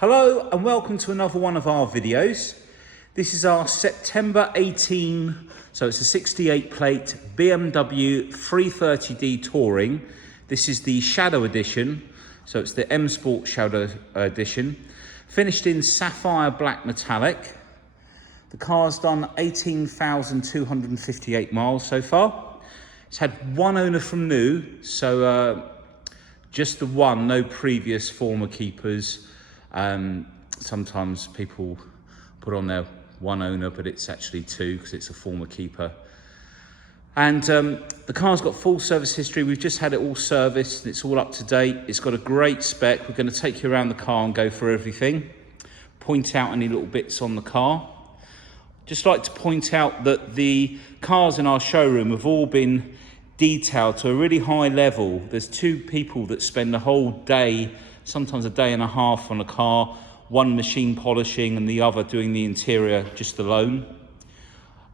Hello and welcome to another one of our videos. This is our September 18, so it's a 68 plate BMW 330d Touring. This is the Shadow Edition, so it's the M Sport Shadow Edition. Finished in Sapphire Black Metallic. The car's done 18,258 miles so far. It's had one owner from new, so just the one, no previous former keepers. Sometimes people put on their one owner, but it's actually two because it's a former keeper. And the car's got full service history. We've just had it all serviced. It's all up to date. It's got a great spec. We're going to take you around the car and go through everything. Point out any little bits on the car. Just like to point out that the cars in our showroom have all been detailed to a really high level. There's two people that spend the whole day, sometimes a day and a half on a car, one machine polishing and the other doing the interior just alone.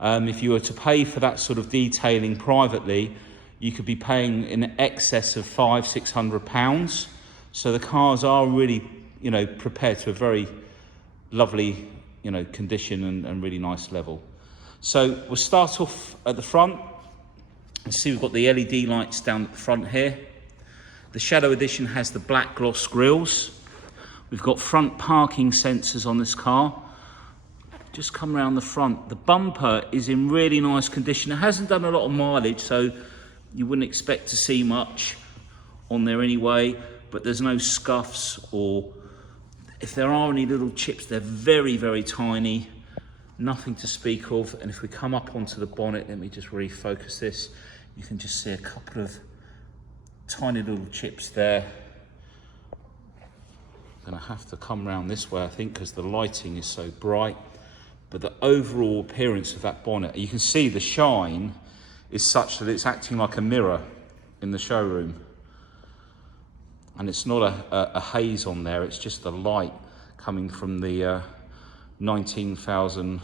If you were to pay for that sort of detailing privately, you could be paying in excess of £500–600. So the cars are really, prepared to a very lovely, condition and really nice level. So we'll start off at the front. You see we've got the LED lights down at the front here. The Shadow Edition has the black gloss grills. We've got front parking sensors on this car. Just come around the front. The bumper is in really nice condition. It hasn't done a lot of mileage, so you wouldn't expect to see much on there anyway, but there's no scuffs, or if there are any little chips, they're very, very tiny. Nothing to speak of. And if we come up onto the bonnet, let me just refocus this. You can just see a couple of tiny little chips there. I'm gonna have to come around this way, I think, because the lighting is so bright. But the overall appearance of that bonnet, you can see the shine is such that it's acting like a mirror in the showroom. And it's not a haze on there, it's just the light coming from the 19,000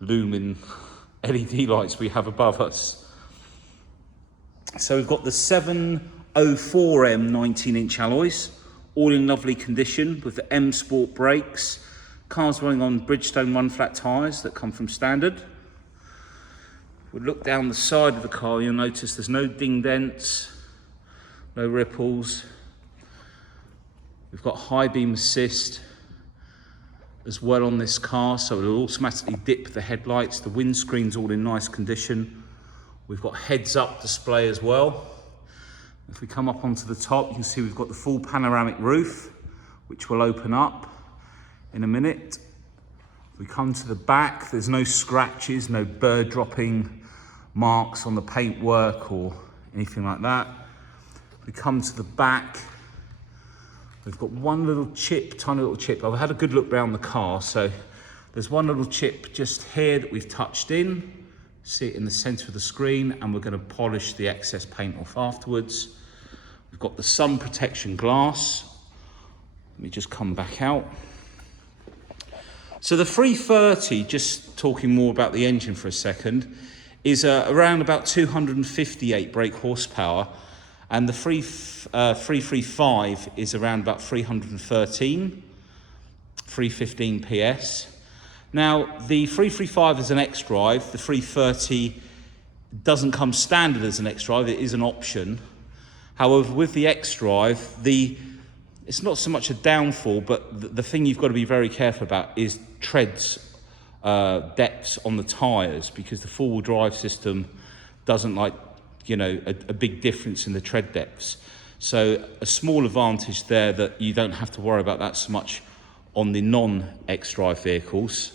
lumen LED lights we have above us. So we've got the 704M 19-inch alloys, all in lovely condition with the M Sport brakes. Car's running on Bridgestone run-flat tyres that come from standard. If we look down the side of the car, you'll notice there's no ding dents, no ripples. We've got high beam assist as well on this car, so it'll automatically dip the headlights. The windscreen's all in nice condition. We've got heads-up display as well. If we come up onto the top, you can see we've got the full panoramic roof, which will open up in a minute. If we come to the back, there's no scratches, no bird dropping marks on the paintwork or anything like that. If we come to the back, we've got one little chip, tiny little chip. I've had a good look around the car, so there's one little chip just here that we've touched in. See it in the center of the screen, and we're going to polish the excess paint off afterwards. We've got the sun protection glass. Let me just come back out. So the 330, just talking more about the engine for a second, is around about 258 brake horsepower, and the 335 is around about 315 PS. Now, the 335 is an X-Drive. The 330 doesn't come standard as an X-Drive. It is an option. However, with the X-Drive, it's not so much a downfall, but the thing you've got to be very careful about is treads, depths on the tyres, because the four-wheel drive system doesn't like, a big difference in the tread depths. So a small advantage there that you don't have to worry about that so much on the non-X-Drive vehicles.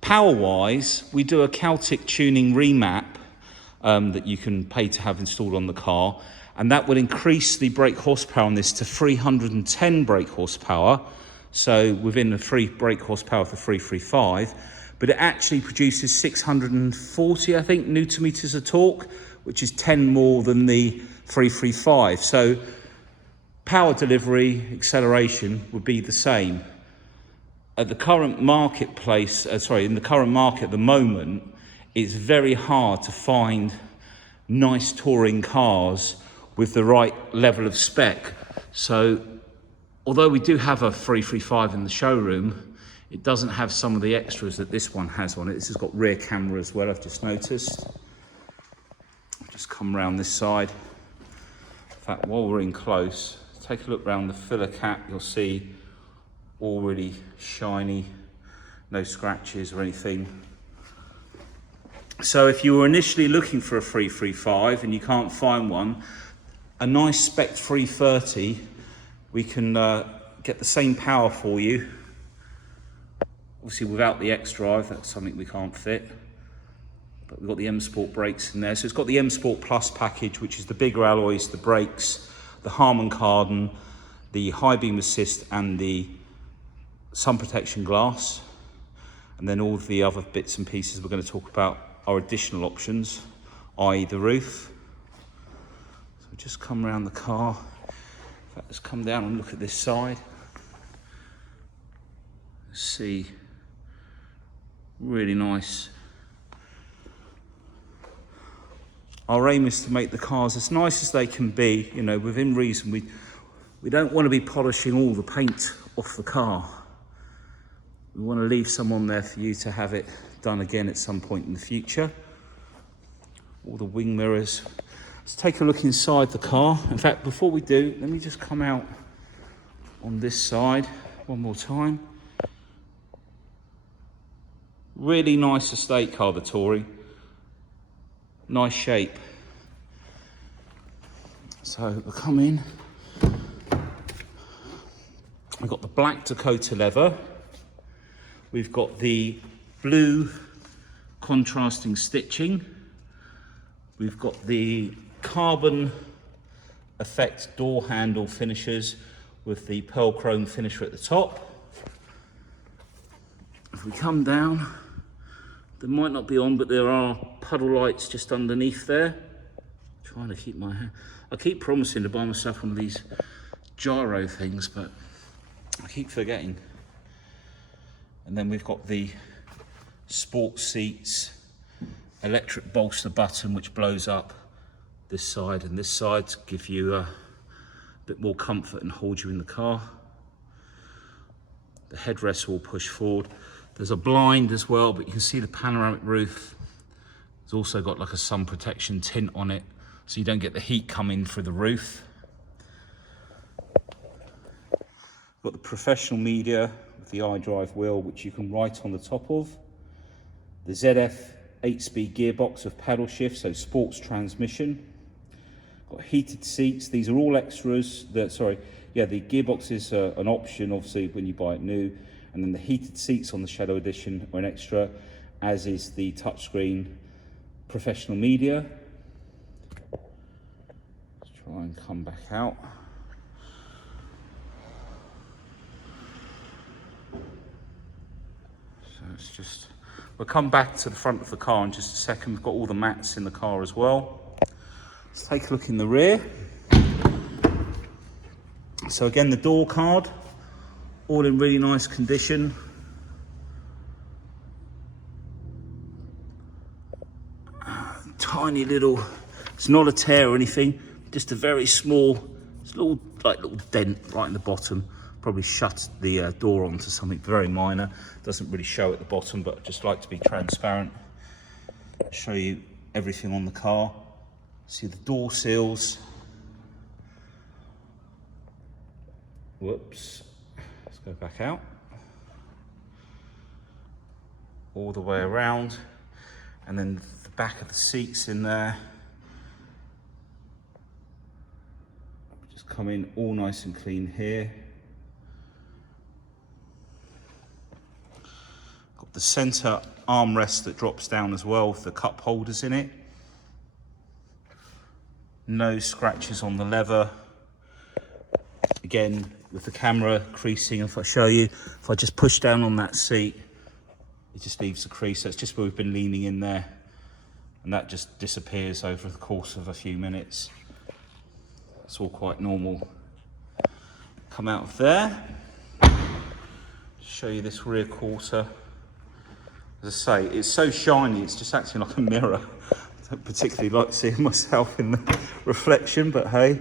Power-wise, we do a Celtic tuning remap that you can pay to have installed on the car, and that will increase the brake horsepower on this to 310 brake horsepower, so within the 3 brake horsepower of the 335, but it actually produces 640, I think, newton meters of torque, which is 10 more than the 335. So power delivery, acceleration would be the same. At the current marketplace, in the current market at the moment, it's very hard to find nice touring cars with the right level of spec. So although we do have a 335 in the showroom, it doesn't have some of the extras that this one has on it. This has got rear camera as well, I've just noticed. I'll just come around this side. In fact, while we're in close, take a look around the filler cap. You'll see all really shiny, no scratches or anything. So if you were initially looking for a 335 and you can't find one, a nice spec 330, we can get the same power for you. Obviously without the X-Drive, that's something we can't fit. But we've got the M Sport brakes in there. So it's got the M Sport Plus package, which is the bigger alloys, the brakes, the HARMAN CARDON, the high beam assist and the sun protection glass. And then all the other bits and pieces we're going to talk about are additional options, i.e. the roof. So just come around the car. In fact, let's come down and look at this side. See, really nice. Our aim is to make the cars as nice as they can be, you know, within reason. We don't want to be polishing all the paint off the car. We want to leave some on there for you to have it done again at some point in the future. All the wing mirrors. Let's take a look inside the car. In fact, before we do, let me just come out on this side one more time. Really nice estate car, the Touring. Nice shape. So we'll come in. We've got the Black Dakota leather. We've got the blue contrasting stitching. We've got the carbon effect door handle finishers with the pearl chrome finisher at the top. If we come down, they might not be on, but there are puddle lights just underneath there. Trying to keep my hand. I keep promising to buy myself one of these gyro things, but I keep forgetting. And then we've got the sports seats, electric bolster button which blows up this side and this side to give you a bit more comfort and hold you in the car. The headrest will push forward. There's a blind as well, but you can see the panoramic roof. It's also got like a sun protection tint on it, so you don't get the heat coming through the roof. Got the professional media with the iDrive wheel, which you can write on the top of. The ZF 8-speed gearbox with paddle shift, so sports transmission. Got heated seats. These are all extras. The gearbox is an option, obviously, when you buy it new. And then the heated seats on the Shadow Edition are an extra, as is the touchscreen professional media. Let's try and come back out. So it's just, we'll come back to the front of the car in just a second. We've got all the mats in the car as well. Let's take a look in the rear. So again, the door card, all in really nice condition. Tiny little, it's not a tear or anything, just a very small, it's a little dent right in the bottom. Probably shut the door onto something very minor. Doesn't really show at the bottom, but I just like to be transparent. Show you everything on the car. See the door seals. Whoops. Let's go back out. All the way around. And then the back of the seats in there. Just come in all nice and clean here. Got the center armrest that drops down as well with the cup holders in it. No scratches on the leather. Again, with the camera creasing, if I show you, if I just push down on that seat, it just leaves a crease. That's just where we've been leaning in there. And that just disappears over the course of a few minutes. It's all quite normal. Come out of there. Show you this rear quarter. As I say, it's so shiny, it's just acting like a mirror. I don't particularly like seeing myself in the reflection, but hey.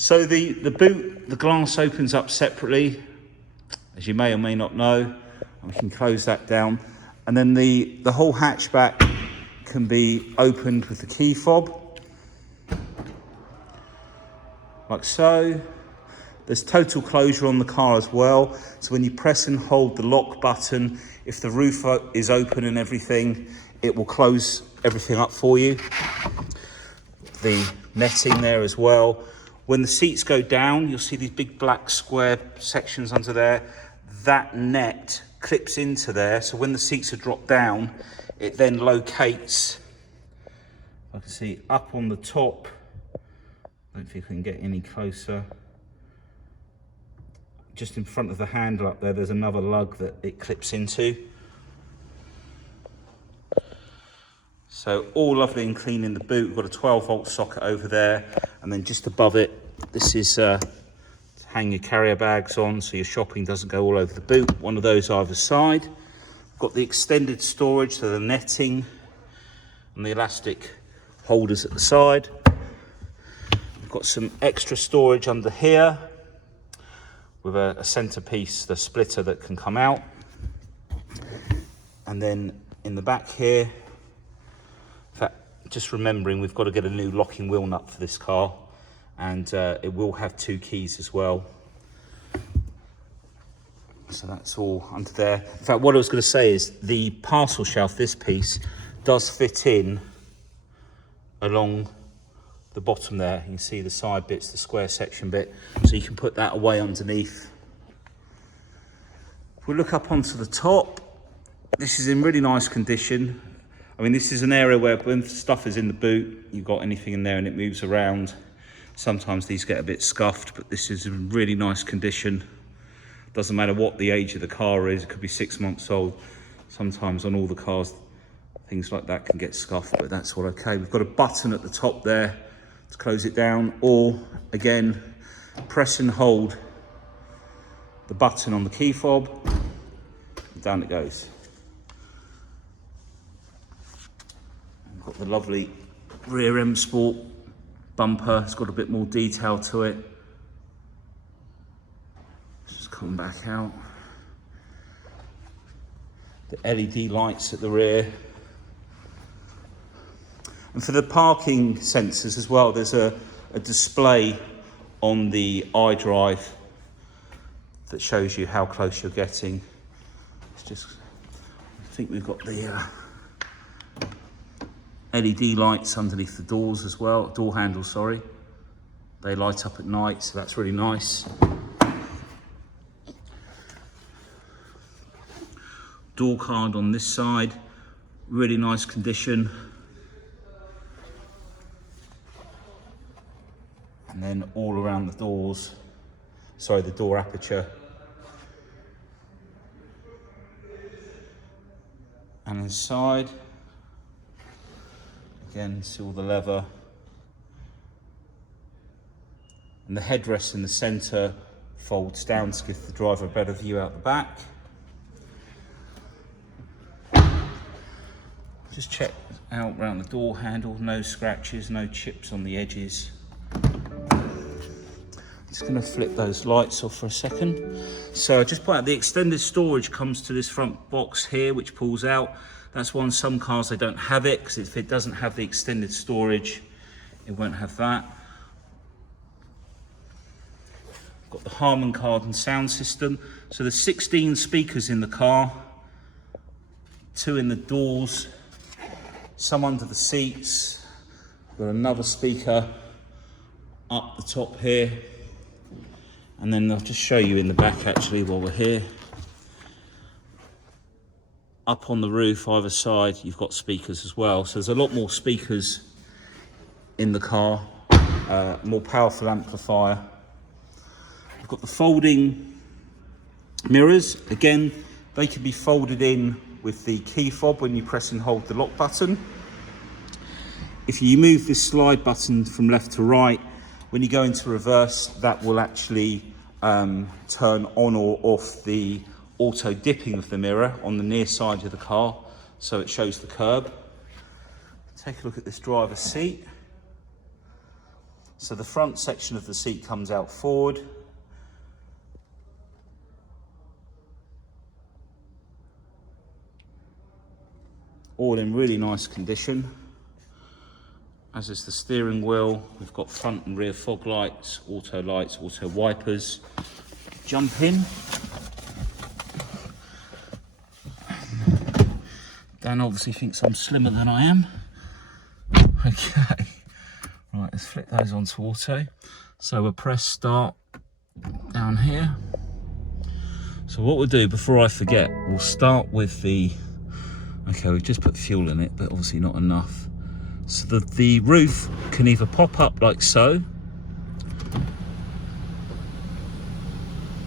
So the boot, the glass opens up separately, as you may or may not know. We can close that down. And then the whole hatchback can be opened with the key fob, like so. There's total closure on the car as well. So when you press and hold the lock button, if the roof is open and everything, it will close everything up for you. The netting there as well. When the seats go down, you'll see these big black square sections under there. That net clips into there. So when the seats are dropped down, it then locates, I can see up on the top. I don't think I can get any closer. Just in front of the handle up there, there's another lug that it clips into. So all lovely and clean in the boot. We've got a 12-volt socket over there, and then just above it, this is to hang your carrier bags on so your shopping doesn't go all over the boot. One of those either side. We've got the extended storage, so the netting and the elastic holders at the side. We've got some extra storage under here with a centerpiece, the splitter that can come out. And then in the back here, in fact, just remembering we've got to get a new locking wheel nut for this car, and it will have 2 keys as well. So that's all under there. In fact, what I was going to say is the parcel shelf, this piece, does fit in along the bottom there. You can see the side bits, the square section bit, so you can put that away underneath. If we look up onto the top, this is in really nice condition. I mean, this is an area where when stuff is in the boot, you've got anything in there and it moves around. Sometimes these get a bit scuffed, but this is in really nice condition. Doesn't matter what the age of the car is, it could be 6 months old. Sometimes on all the cars, things like that can get scuffed, but that's all okay. We've got a button at the top there to close it down, or again, press and hold the button on the key fob, and down it goes. We've got the lovely rear M Sport bumper. It's got a bit more detail to it. Just come back out. The LED lights at the rear. And for the parking sensors as well, there's a display on the iDrive that shows you how close you're getting. It's just, I think we've got the LED lights underneath the doors as well, door handles, sorry. They light up at night, so that's really nice. Door card on this side, really nice condition. And then all around the doors, sorry, the door aperture. And inside, again, see all the leather. And the headrest in the centre folds down to give the driver a better view out the back. Just check out around the door handle, no scratches, no chips on the edges. Just going to flip those lights off for a second. So I just point out the extended storage comes to this front box here, which pulls out. That's why on some cars they don't have it, because if it doesn't have the extended storage, it won't have that. Got the HARMAN KARDON sound system. So there's 16 speakers in the car, 2 in the doors, some under the seats. Got another speaker up the top here. And then I'll just show you in the back actually while we're here. Up on the roof, either side, you've got speakers as well. So there's a lot more speakers in the car, more powerful amplifier. We've got the folding mirrors. Again, they can be folded in with the key fob when you press and hold the lock button. If you move this slide button from left to right, when you go into reverse, that will actually turn on or off the auto dipping of the mirror on the near side of the car, so it shows the curb. Take a look at this driver's seat. So the front section of the seat comes out forward. All in really nice condition. As is the steering wheel. We've got front and rear fog lights, auto wipers. Jump in. Dan obviously thinks I'm slimmer than I am. Okay, right, let's flip those onto auto. So we'll press start down here. So what we'll do, before I forget, we'll start with the, okay, we've just put fuel in it, but obviously not enough. So the roof can either pop up like so.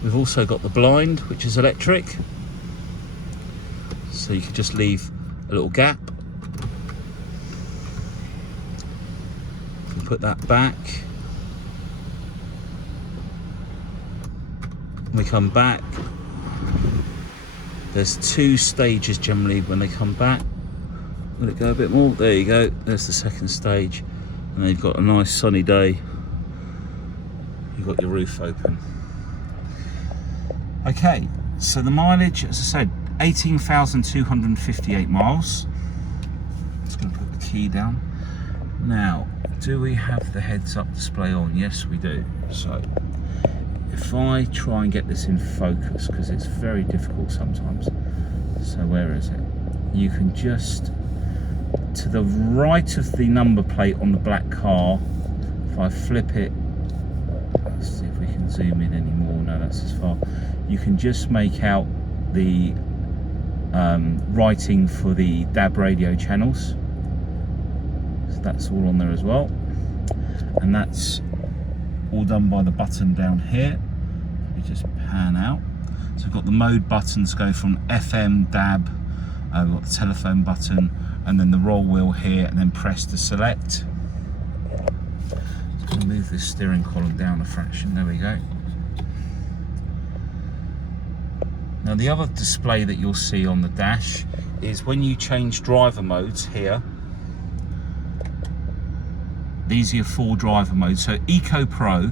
We've also got the blind, which is electric. So you can just leave a little gap. Put that back. When we come back, there's 2 stages generally when they come back. Will it go a bit more? There you go, there's the second stage. And then you've got a nice sunny day. You've got your roof open. Okay, so the mileage, as I said, 18,258 miles. Just going to put the key down. Now, do we have the heads-up display on? Yes, we do. So, if I try and get this in focus, because it's very difficult sometimes. So, where is it? You can just, to the right of the number plate on the black car, if I flip it, let's see if we can zoom in anymore. No, that's as far. You can just make out the writing for the DAB radio channels. So that's all on there as well. And that's all done by the button down here. We just pan out. So we've got the mode buttons go from FM, DAB, we've got the telephone button, and then the roll wheel here, and then press to select. Just going to move this steering column down a fraction. There we go. Now the other display that you'll see on the dash is when you change driver modes here. These are your 4 driver modes. So Eco Pro,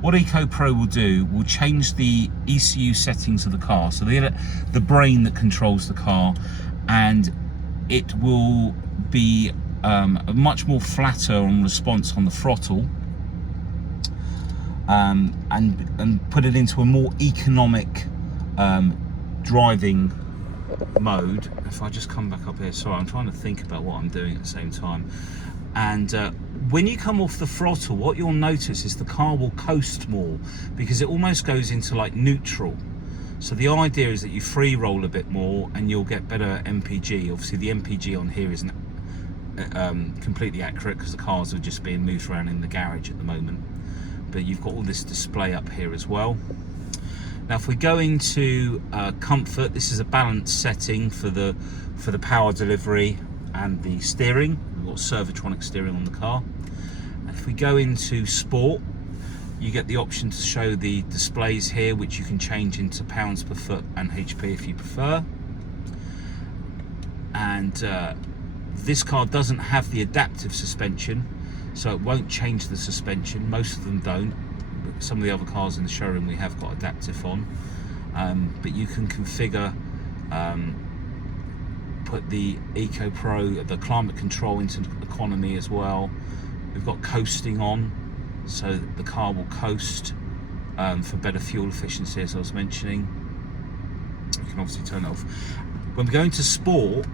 what Eco Pro will do, will change the ECU settings of the car. So the brain that controls the car, and it will be a much more flatter on response on the throttle, and put it into a more economic driving mode. If I just come back up here, sorry, I'm trying to think about what I'm doing at the same time. And when you come off the throttle, what you'll notice is the car will coast more, because it almost goes into like neutral. So the idea is that you free roll a bit more and you'll get better MPG. Obviously the MPG on here isn't completely accurate because the cars are just being moved around in the garage at the moment. But you've got all this display up here as well. Now if we go into comfort, this is a balanced setting for the power delivery and the steering. We've got Servotronic steering on the car. And if we go into sport, you get the option to show the displays here, which you can change into pounds per foot and HP if you prefer. And this car doesn't have the adaptive suspension, so it won't change the suspension. Most of them don't. Some of the other cars in the showroom we have got adaptive on, but you can configure, put the Eco Pro, the climate control into economy as well. We've got coasting on, so the car will coast for better fuel efficiency, as I was mentioning. You can obviously turn it off. When we go into sport,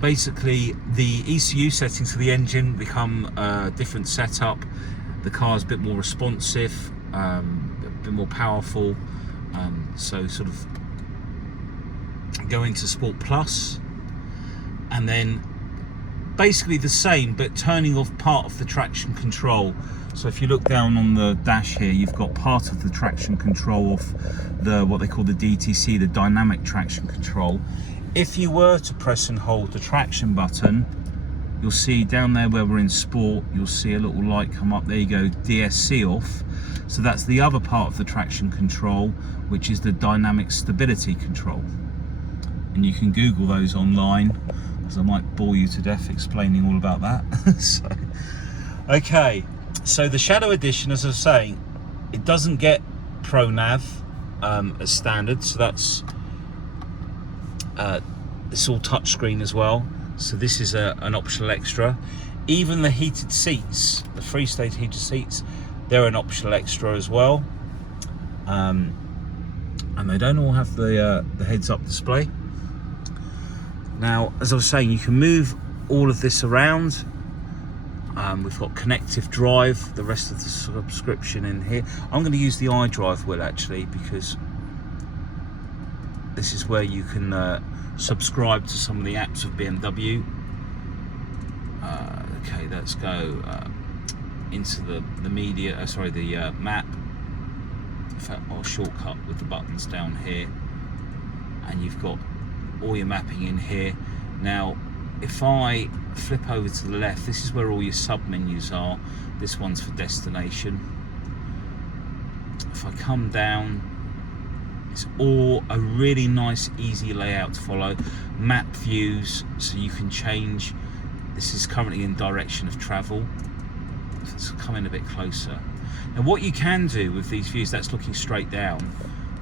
basically the ECU settings for the engine become a different setup. The car's a bit more responsive, a bit more powerful, so sort of go into Sport Plus, and then basically the same, but turning off part of the traction control. So if you look down on the dash here, you've got part of the traction control off the, what they call the DTC, the dynamic traction control. If you were to press and hold the traction button, you'll see down there where we're in sport, you'll see a little light come up. There you go, DSC off. So that's the other part of the traction control, which is the dynamic stability control. And you can Google those online, because I might bore you to death explaining all about that. So, okay, So the Shadow Edition, as I was saying, it doesn't get Pro Nav as standard, so that's it's all touchscreen as well. So this is an optional extra. Even the heated seats, the 3-stage heated seats, they're an optional extra as well. And they don't all have the heads-up display. Now, as I was saying, you can move all of this around. We've got connective drive, the rest of the subscription in here. I'm going to use the iDrive wheel actually, because this is where you can subscribe to some of the apps of BMW. Okay, let's go into the media, the map. In fact, I'll shortcut with the buttons down here, and you've got all your mapping in here. Now, if I flip over to the left, this is where all your sub menus are. This one's for destination. If I come down, it's all a really nice, easy layout to follow. Map views, so you can change. This is currently in direction of travel. Let's come in a bit closer. Now, what you can do with these views, that's looking straight down.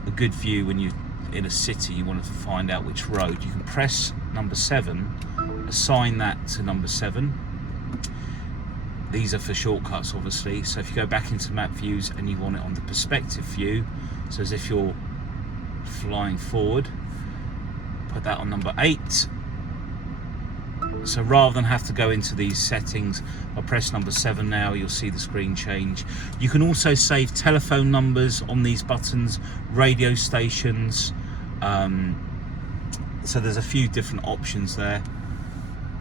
A good view when you're in a city, you wanted to find out which road. You can press number 7, assign that to number 7. These are for shortcuts, obviously. So if you go back into map views and you want it on the perspective view, so as if you're flying forward, put that on number 8. So rather than have to go into these settings, I'll press number 7 now, you'll see the screen change. You can also save telephone numbers on these buttons, radio stations. So there's a few different options there.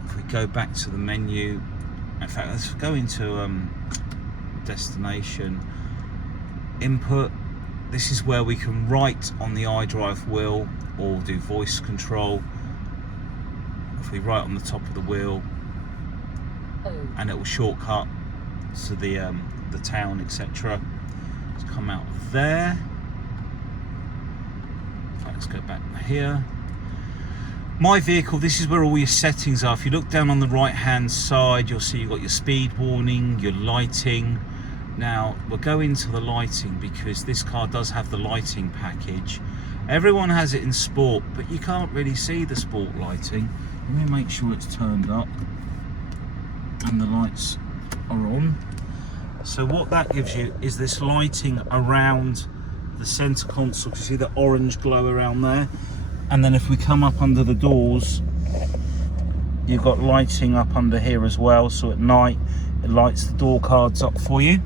If we go back to the menu, in fact, let's go into destination, input. This is where we can write on the iDrive wheel or do voice control. If we write on the top of the wheel, and it will shortcut to the town, etc. Let's come out of there. In fact, let's go back here. My vehicle, this is where all your settings are. If you look down on the right hand side, you'll see you've got your speed warning, your lighting. Now we'll go into the lighting because this car does have the lighting package. Everyone has it in sport, but you can't really see the sport lighting. Let me make sure it's turned up and the lights are on. So what that gives you is this lighting around the center console. You see the orange glow around there, and then if we come up under the doors, you've got lighting up under here as well. So at night it lights the door cards up for you.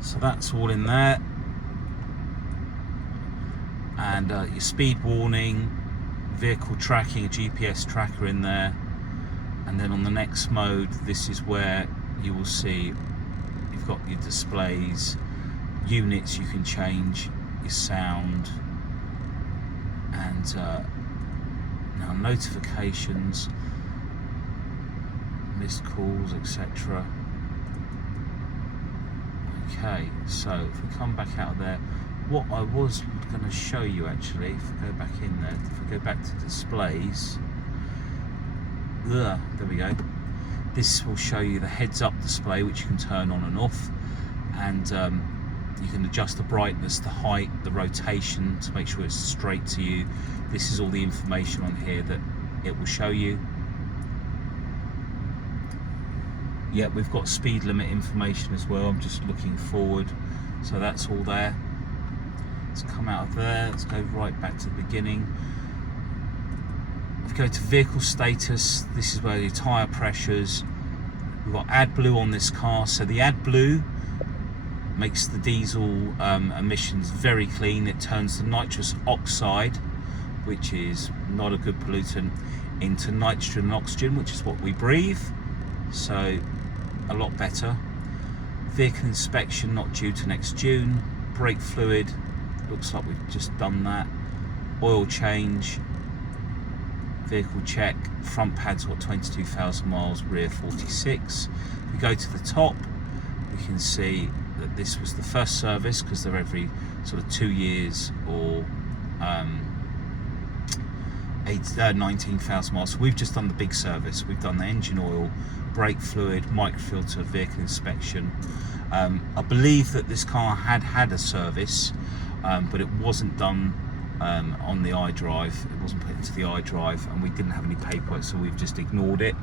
So that's all in there, and your speed warning, vehicle tracking, a GPS tracker in there. And then on the next mode, this is where you will see you've got your displays, units you can change, your sound, and now notifications, missed calls, etc. Okay, so if we come back out of there, what I was going to show you actually, if we go back in there, if we go back to displays, there we go. This will show you the heads-up display, which you can turn on and off, and you can adjust the brightness, the height, the rotation to make sure it's straight to you. This is all the information on here that it will show you. Yeah, we've got speed limit information as well. I'm just looking forward, so that's all there. Let's come out of there, let's go right back to the beginning. If we go to vehicle status, this is where your tyre pressures. We've got AdBlue on this car, so the AdBlue makes the diesel emissions very clean. It turns the nitrous oxide, which is not a good pollutant, into nitrogen and oxygen, which is what we breathe, so a lot better. Vehicle inspection not due to next June. Brake fluid, looks like we've just done that. Oil change, vehicle check, front pad's got 22,000 miles, rear 46. If we go to the top, we can see that this was the first service, because they're every sort of 2 years or 19,000 miles. So we've just done the big service. We've done the engine oil, brake fluid, microfilter, vehicle inspection. I believe that this car had a service, but it wasn't done on the iDrive. It wasn't put into the iDrive, and we didn't have any paperwork, so we've just ignored it.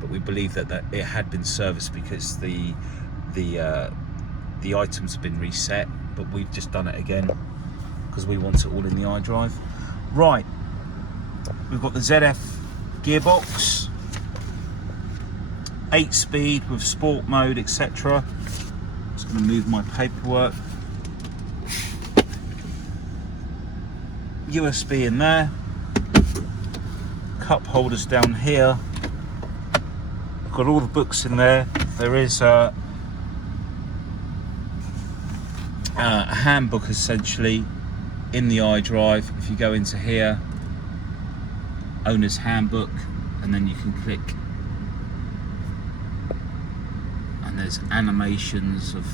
But we believe that it had been serviced because the items have been reset, but we've just done it again because we want it all in the iDrive. Right, we've got the ZF gearbox, 8-speed with sport mode, etc. Just going to move my paperwork. USB in there, cup holders down here. I've got all the books in there. There is a handbook essentially in the iDrive. If you go into here, owner's handbook, and then you can click, and there's animations of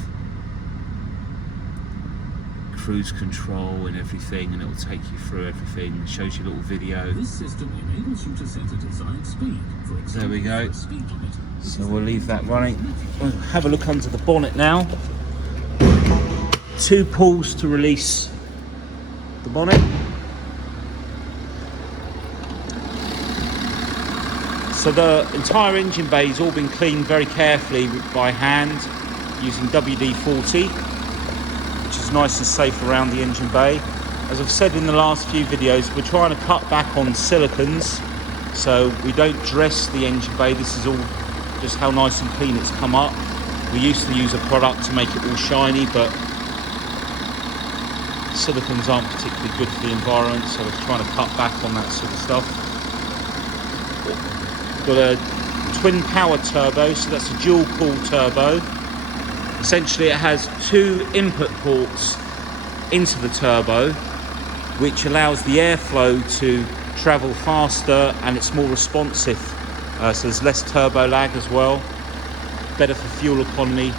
cruise control and everything, and it will take you through everything. It shows you a little video. This system enables you to set a desired speed. For example, there we go. Speed limit. So we'll leave that running. We'll have a look under the bonnet now. 2 pulls to release the bonnet. So the entire engine bay has all been cleaned very carefully by hand using WD-40, which is nice and safe around the engine bay. As I've said in the last few videos, we're trying to cut back on silicons, so we don't dress the engine bay. This is all just how nice and clean it's come up. We used to use a product to make it all shiny, but silicons aren't particularly good for the environment, so we're trying to cut back on that sort of stuff. Got a twin power turbo, so that's a dual cool turbo. Essentially it has 2 input ports into the turbo, which allows the airflow to travel faster, and it's more responsive, so there's less turbo lag as well, better for fuel economy.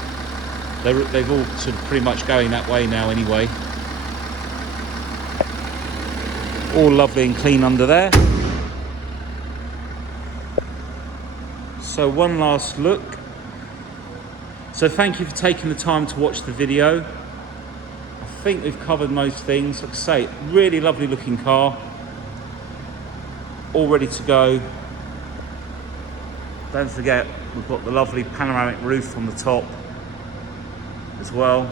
They've all sort of pretty much going that way now anyway. All lovely and clean under there. So one last look. So thank you for taking the time to watch the video. I think we've covered most things. Like I say, really lovely looking car. All ready to go. Don't forget, we've got the lovely panoramic roof on the top as well.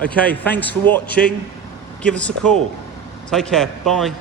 Okay, thanks for watching. Give us a call. Take care. Bye.